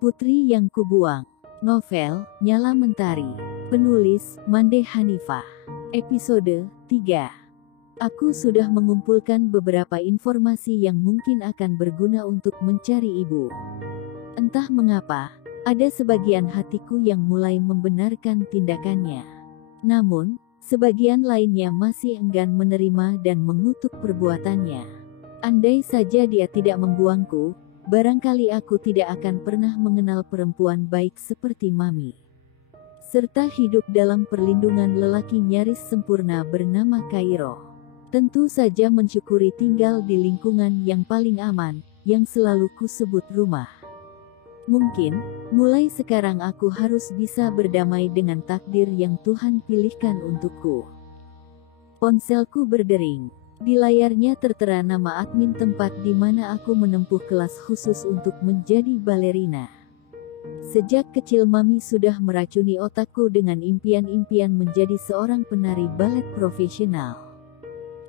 Putri yang Kubuang. Novel, Nyala Mentari. Penulis, Mande Hanifah. Episode 3. Aku sudah mengumpulkan beberapa informasi yang mungkin akan berguna untuk mencari ibu. Entah mengapa, ada sebagian hatiku yang mulai membenarkan tindakannya. Namun, sebagian lainnya masih enggan menerima dan mengutuk perbuatannya. Andai saja dia tidak membuangku, barangkali aku tidak akan pernah mengenal perempuan baik seperti Mami. Serta hidup dalam perlindungan lelaki nyaris sempurna bernama Kairo. Tentu saja mensyukuri tinggal di lingkungan yang paling aman, yang selalu kusebut rumah. Mungkin, mulai sekarang aku harus bisa berdamai dengan takdir yang Tuhan pilihkan untukku. Ponselku berdering. Di layarnya tertera nama admin tempat di mana aku menempuh kelas khusus untuk menjadi balerina. Sejak kecil Mami sudah meracuni otakku dengan impian-impian menjadi seorang penari balet profesional.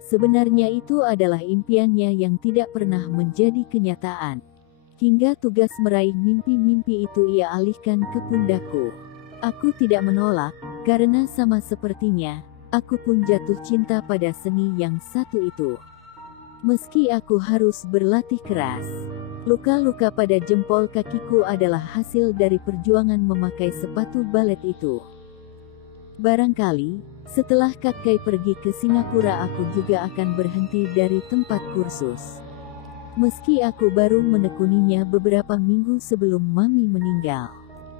Sebenarnya itu adalah impiannya yang tidak pernah menjadi kenyataan. Hingga tugas meraih mimpi-mimpi itu ia alihkan ke pundakku. Aku tidak menolak, karena sama sepertinya, aku pun jatuh cinta pada seni yang satu itu. Meski aku harus berlatih keras. Luka-luka pada jempol kakiku adalah hasil dari perjuangan memakai sepatu balet itu. Barangkali, setelah Kakkai pergi ke Singapura aku juga akan berhenti dari tempat kursus. Meski aku baru menekuninya beberapa minggu sebelum Mami meninggal.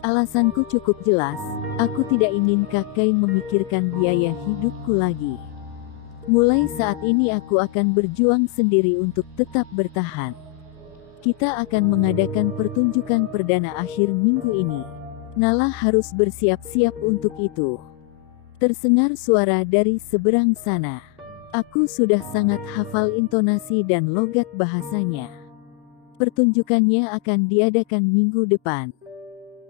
Alasanku cukup jelas, aku tidak ingin Kakkai memikirkan biaya hidupku lagi. Mulai saat ini aku akan berjuang sendiri untuk tetap bertahan. Kita akan mengadakan pertunjukan perdana akhir minggu ini. Nala harus bersiap-siap untuk itu. Tersengar suara dari seberang sana. Aku sudah sangat hafal intonasi dan logat bahasanya. Pertunjukannya akan diadakan minggu depan.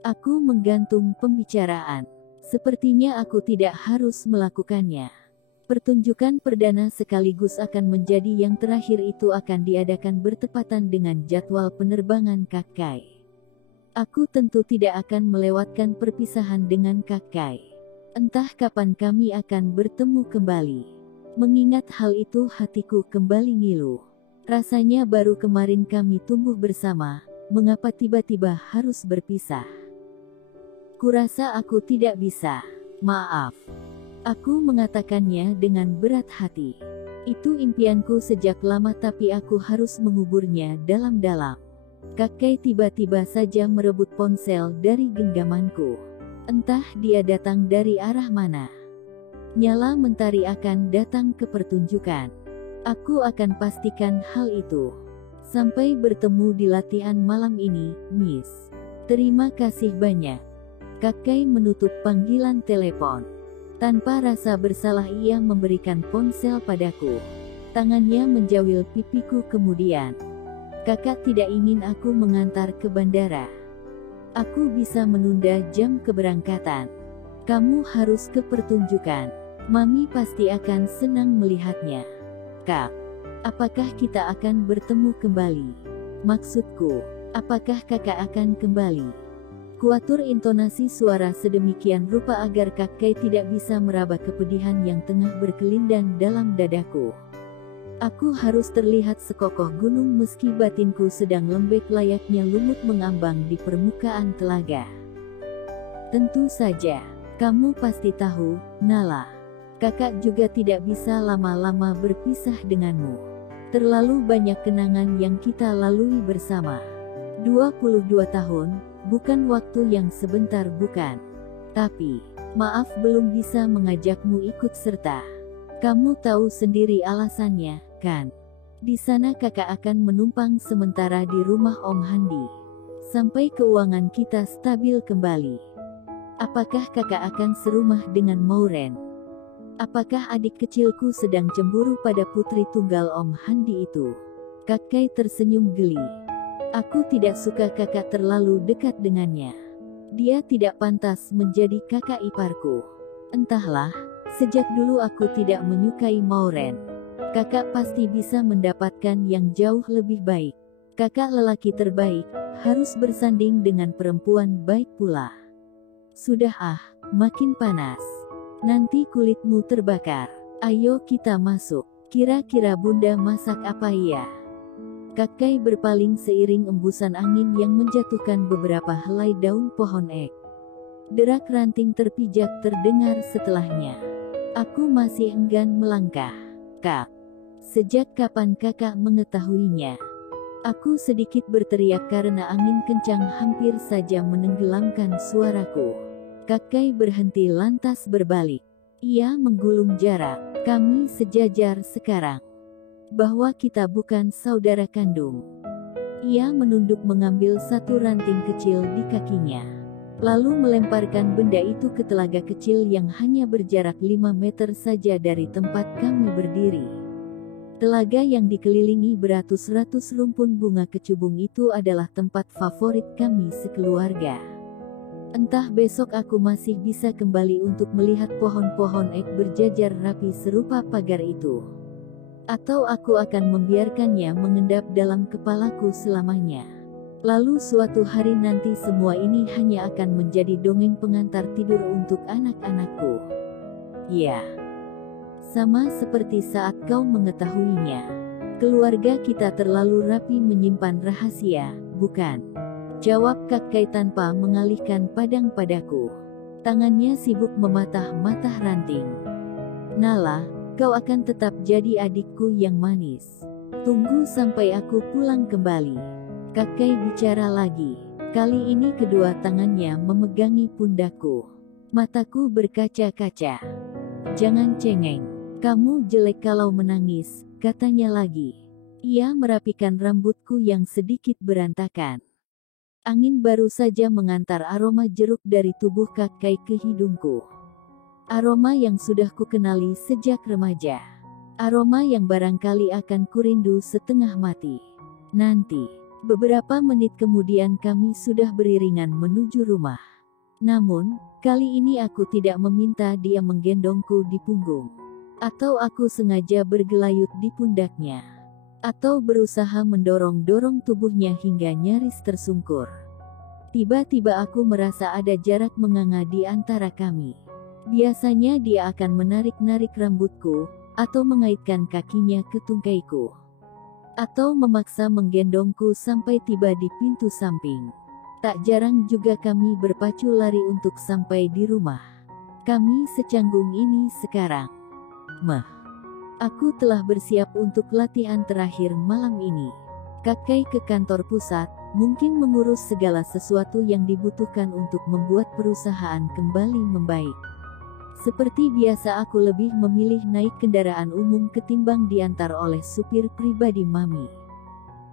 Aku menggantung pembicaraan. Sepertinya aku tidak harus melakukannya. Pertunjukan perdana sekaligus akan menjadi yang terakhir itu akan diadakan bertepatan dengan jadwal penerbangan Kakkai. Aku tentu tidak akan melewatkan perpisahan dengan Kakkai. Entah kapan kami akan bertemu kembali. Mengingat hal itu hatiku kembali ngilu. Rasanya baru kemarin kami tumbuh bersama, mengapa tiba-tiba harus berpisah? Kurasa aku tidak bisa. Maaf. Aku mengatakannya dengan berat hati. Itu impianku sejak lama tapi aku harus menguburnya dalam-dalam. Kakkai tiba-tiba saja merebut ponsel dari genggamanku. Entah dia datang dari arah mana. Nyala Mentari akan datang ke pertunjukan. Aku akan pastikan hal itu. Sampai bertemu di latihan malam ini, Miss. Terima kasih banyak. Kakkai menutup panggilan telepon. Tanpa rasa bersalah ia memberikan ponsel padaku. Tangannya menjawil pipiku kemudian. Kakak tidak ingin aku mengantar ke bandara. Aku bisa menunda jam keberangkatan. Kamu harus ke pertunjukan. Mami pasti akan senang melihatnya. Kak, apakah kita akan bertemu kembali? Maksudku, apakah kakak akan kembali? Kuatur intonasi suara sedemikian rupa agar Kakkai tidak bisa meraba kepedihan yang tengah berkelindang dalam dadaku. Aku harus terlihat sekokoh gunung meski batinku sedang lembek layaknya lumut mengambang di permukaan telaga. Tentu saja, kamu pasti tahu, Nala. Kakak juga tidak bisa lama-lama berpisah denganmu. Terlalu banyak kenangan yang kita lalui bersama. 22 tahun, bukan waktu yang sebentar bukan. Tapi, maaf belum bisa mengajakmu ikut serta. Kamu tahu sendiri alasannya, kan? Di sana kakak akan menumpang sementara di rumah Om Handi. Sampai keuangan kita stabil kembali. Apakah kakak akan serumah dengan Mauren? Apakah adik kecilku sedang cemburu pada putri tunggal Om Handi itu? Kakkai tersenyum geli. Aku tidak suka kakak terlalu dekat dengannya. Dia tidak pantas menjadi kakak iparku. Entahlah, sejak dulu aku tidak menyukai Mauren. Kakak pasti bisa mendapatkan yang jauh lebih baik. Kakak lelaki terbaik, harus bersanding dengan perempuan baik pula. Sudah makin panas. Nanti kulitmu terbakar. Ayo kita masuk. Kira-kira bunda masak apa ya? Kakek berpaling seiring embusan angin yang menjatuhkan beberapa helai daun pohon ek. Derak ranting terpijak terdengar setelahnya. Aku masih enggan melangkah. Kak, sejak kapan kakak mengetahuinya? Aku sedikit berteriak karena angin kencang hampir saja menenggelamkan suaraku. Kakek berhenti lantas berbalik. Ia menggulung jarak. Kami sejajar sekarang. Bahwa kita bukan saudara kandung. Ia menunduk mengambil satu ranting kecil di kakinya. Lalu melemparkan benda itu ke telaga kecil yang hanya berjarak 5 meter saja dari tempat kami berdiri. Telaga yang dikelilingi beratus-ratus rumpun bunga kecubung itu adalah tempat favorit kami sekeluarga. Entah besok aku masih bisa kembali untuk melihat pohon-pohon ek berjajar rapi serupa pagar itu. Atau aku akan membiarkannya mengendap dalam kepalaku selamanya. Lalu suatu hari nanti semua ini hanya akan menjadi dongeng pengantar tidur untuk anak-anakku. Ya, sama seperti saat kau mengetahuinya. Keluarga kita terlalu rapi menyimpan rahasia, bukan? Jawab kakek tanpa mengalihkan pandang padaku. Tangannya sibuk mematah-matah ranting. Nala, kau akan tetap jadi adikku yang manis. Tunggu sampai aku pulang kembali. Kakek bicara lagi. Kali ini kedua tangannya memegangi pundakku. Mataku berkaca-kaca. Jangan cengeng. Kamu jelek kalau menangis, katanya lagi. Ia merapikan rambutku yang sedikit berantakan. Angin baru saja mengantar aroma jeruk dari tubuh kakek ke hidungku. Aroma yang sudah kukenali sejak remaja. Aroma yang barangkali akan kurindu setengah mati. Nanti. Beberapa menit kemudian kami sudah beriringan menuju rumah. Namun, kali ini aku tidak meminta dia menggendongku di punggung. Atau aku sengaja bergelayut di pundaknya. Atau berusaha mendorong-dorong tubuhnya hingga nyaris tersungkur. Tiba-tiba aku merasa ada jarak menganga di antara kami. Biasanya dia akan menarik-narik rambutku, atau mengaitkan kakinya ke tungkaiku. Atau memaksa menggendongku sampai tiba di pintu samping. Tak jarang juga kami berpacu lari untuk sampai di rumah. Kami secanggung ini sekarang. Aku telah bersiap untuk latihan terakhir malam ini. Kakek ke kantor pusat, mungkin mengurus segala sesuatu yang dibutuhkan untuk membuat perusahaan kembali membaik. Seperti biasa aku lebih memilih naik kendaraan umum ketimbang diantar oleh supir pribadi Mami.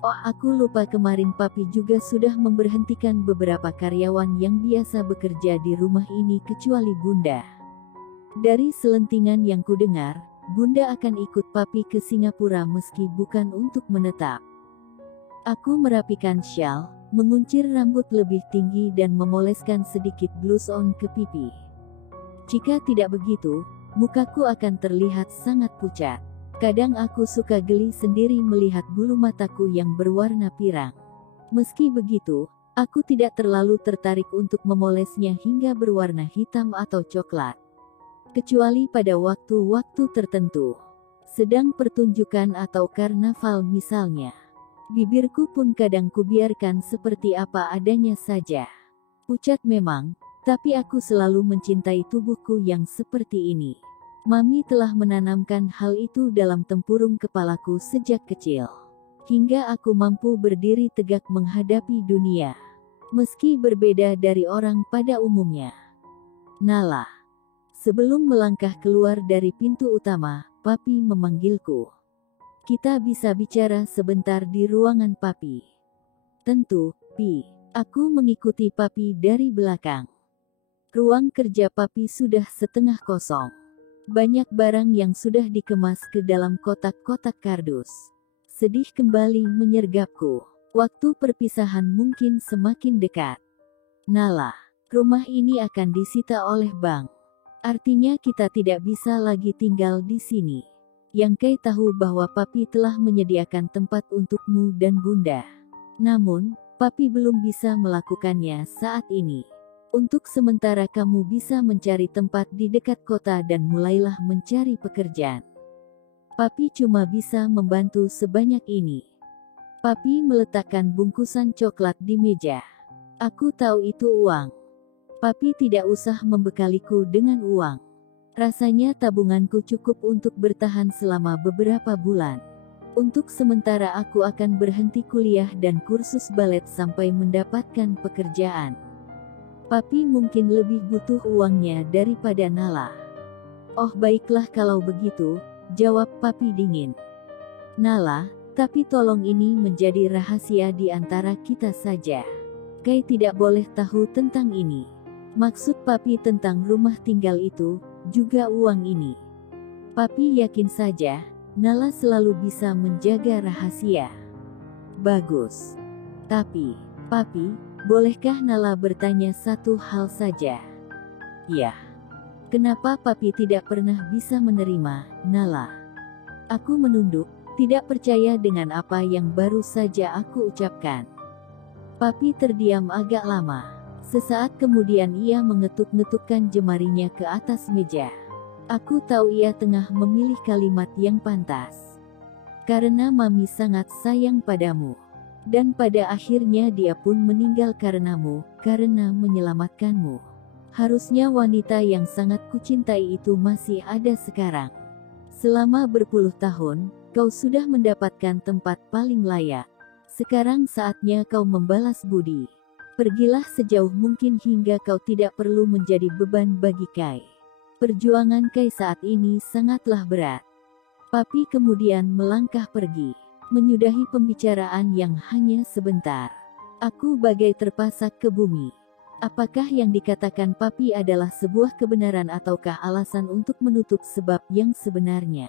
Oh, aku lupa kemarin Papi juga sudah memberhentikan beberapa karyawan yang biasa bekerja di rumah ini kecuali Bunda. Dari selentingan yang kudengar, Bunda akan ikut Papi ke Singapura meski bukan untuk menetap. Aku merapikan syal, menguncir rambut lebih tinggi dan memoleskan sedikit blush on ke pipi. Jika tidak begitu, mukaku akan terlihat sangat pucat. Kadang aku suka geli sendiri melihat bulu mataku yang berwarna pirang. Meski begitu, aku tidak terlalu tertarik untuk memolesnya hingga berwarna hitam atau coklat. Kecuali pada waktu-waktu tertentu. Sedang pertunjukan atau karnaval misalnya. Bibirku pun kadang kubiarkan seperti apa adanya saja. Pucat memang, tapi aku selalu mencintai tubuhku yang seperti ini. Mami telah menanamkan hal itu dalam tempurung kepalaku sejak kecil. Hingga aku mampu berdiri tegak menghadapi dunia. Meski berbeda dari orang pada umumnya. Nala. Sebelum melangkah keluar dari pintu utama, Papi memanggilku. Kita bisa bicara sebentar di ruangan Papi. Tentu, Pi. Aku mengikuti Papi dari belakang. Ruang kerja Papi sudah setengah kosong. Banyak barang yang sudah dikemas ke dalam kotak-kotak kardus. Sedih kembali menyergapku. Waktu perpisahan mungkin semakin dekat. Nala, rumah ini akan disita oleh bank. Artinya kita tidak bisa lagi tinggal di sini. Yang Kay tahu bahwa Papi telah menyediakan tempat untukmu dan Bunda. Namun, Papi belum bisa melakukannya saat ini. Untuk sementara kamu bisa mencari tempat di dekat kota dan mulailah mencari pekerjaan. Papi cuma bisa membantu sebanyak ini. Papi meletakkan bungkusan coklat di meja. Aku tahu itu uang. Papi tidak usah membekaliku dengan uang. Rasanya tabunganku cukup untuk bertahan selama beberapa bulan. Untuk sementara aku akan berhenti kuliah dan kursus balet sampai mendapatkan pekerjaan. Papi mungkin lebih butuh uangnya daripada Nala. Oh baiklah kalau begitu, jawab Papi dingin. Nala, tapi tolong ini menjadi rahasia di antara kita saja. Kay tidak boleh tahu tentang ini. Maksud Papi tentang rumah tinggal itu, juga uang ini. Papi yakin saja, Nala selalu bisa menjaga rahasia. Bagus. Tapi, Papi, bolehkah Nala bertanya satu hal saja? Ya. Kenapa Papi tidak pernah bisa menerima, Nala? Aku menunduk, tidak percaya dengan apa yang baru saja aku ucapkan. Papi terdiam agak lama. Sesaat kemudian ia mengetuk-ngetukkan jemarinya ke atas meja. Aku tahu ia tengah memilih kalimat yang pantas. Karena Mami sangat sayang padamu. Dan pada akhirnya dia pun meninggal karenamu, karena menyelamatkanmu. Harusnya wanita yang sangat kucintai itu masih ada sekarang. Selama berpuluh tahun, kau sudah mendapatkan tempat paling layak. Sekarang saatnya kau membalas budi. Pergilah sejauh mungkin hingga kau tidak perlu menjadi beban bagi Kay. Perjuangan Kay saat ini sangatlah berat. Papi kemudian melangkah pergi, menyudahi pembicaraan yang hanya sebentar. Aku bagai terpasak ke bumi. Apakah yang dikatakan Papi adalah sebuah kebenaran ataukah alasan untuk menutup sebab yang sebenarnya?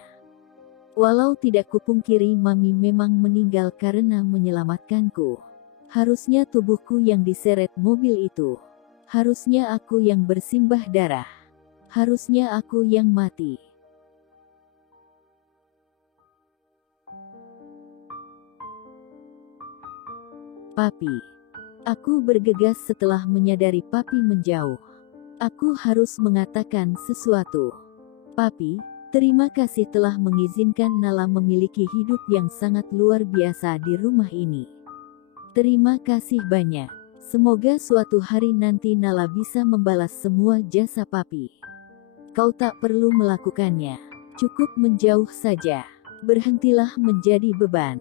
Walau tidak kupungkiri Mami memang meninggal karena menyelamatkanku. Harusnya tubuhku yang diseret mobil itu. Harusnya aku yang bersimbah darah. Harusnya aku yang mati. Papi. Aku bergegas setelah menyadari Papi menjauh. Aku harus mengatakan sesuatu. Papi, terima kasih telah mengizinkan Nala memiliki hidup yang sangat luar biasa di rumah ini. Terima kasih banyak. Semoga suatu hari nanti Nala bisa membalas semua jasa Papi. Kau tak perlu melakukannya. Cukup menjauh saja. Berhentilah menjadi beban.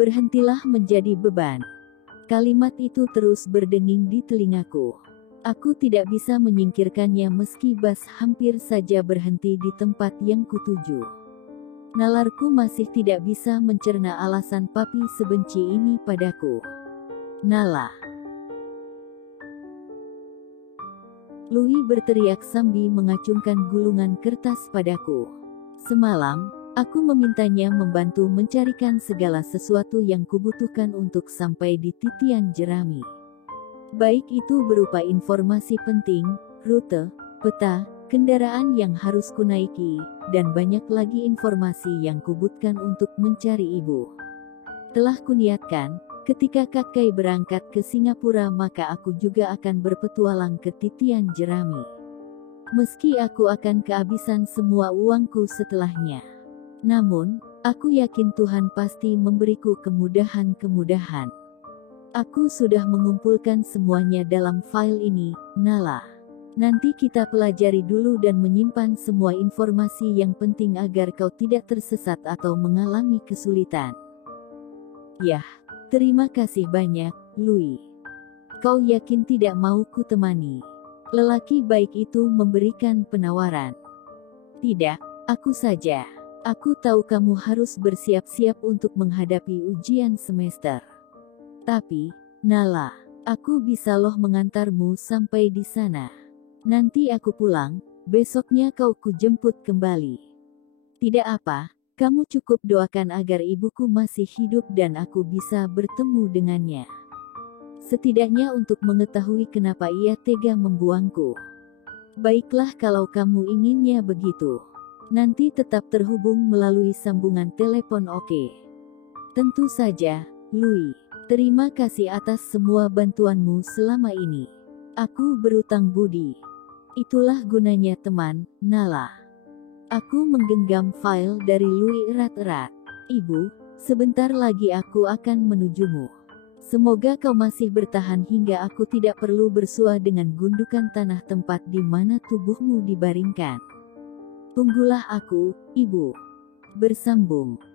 Berhentilah menjadi beban. Kalimat itu terus berdenging di telingaku. Aku tidak bisa menyingkirkannya meski Bas hampir saja berhenti di tempat yang kutuju. Nalarku masih tidak bisa mencerna alasan Papi sebenci ini padaku. Nala. Louis berteriak sambil mengacungkan gulungan kertas padaku. Semalam, aku memintanya membantu mencarikan segala sesuatu yang kubutuhkan untuk sampai di titian jerami. Baik itu berupa informasi penting, rute, peta, kendaraan yang harus kunaiki, dan banyak lagi informasi yang kubutuhkan untuk mencari ibu. Telah kuniatkan, ketika Kakak berangkat ke Singapura maka aku juga akan berpetualang ke titian jerami. Meski aku akan kehabisan semua uangku setelahnya. Namun, aku yakin Tuhan pasti memberiku kemudahan-kemudahan. Aku sudah mengumpulkan semuanya dalam file ini, Nala. Nanti kita pelajari dulu dan menyimpan semua informasi yang penting agar kau tidak tersesat atau mengalami kesulitan. Yah, terima kasih banyak, Louis. Kau yakin tidak mau kutemani? Lelaki baik itu memberikan penawaran. Tidak, aku saja. Aku tahu kamu harus bersiap-siap untuk menghadapi ujian semester. Tapi, Nala, aku bisa loh mengantarmu sampai di sana. Nanti aku pulang, besoknya kau kujemput kembali. Tidak apa, kamu cukup doakan agar ibuku masih hidup dan aku bisa bertemu dengannya. Setidaknya untuk mengetahui kenapa ia tega membuangku. Baiklah kalau kamu inginnya begitu. Nanti tetap terhubung melalui sambungan telepon, oke? Tentu saja, Louis. Terima kasih atas semua bantuanmu selama ini. Aku berutang budi. Itulah gunanya teman, Nala. Aku menggenggam file dari Louis erat-erat. Ibu, sebentar lagi aku akan menujumu. Semoga kau masih bertahan hingga aku tidak perlu bersua dengan gundukan tanah tempat di mana tubuhmu dibaringkan. Tunggulah aku, Ibu. Bersambung.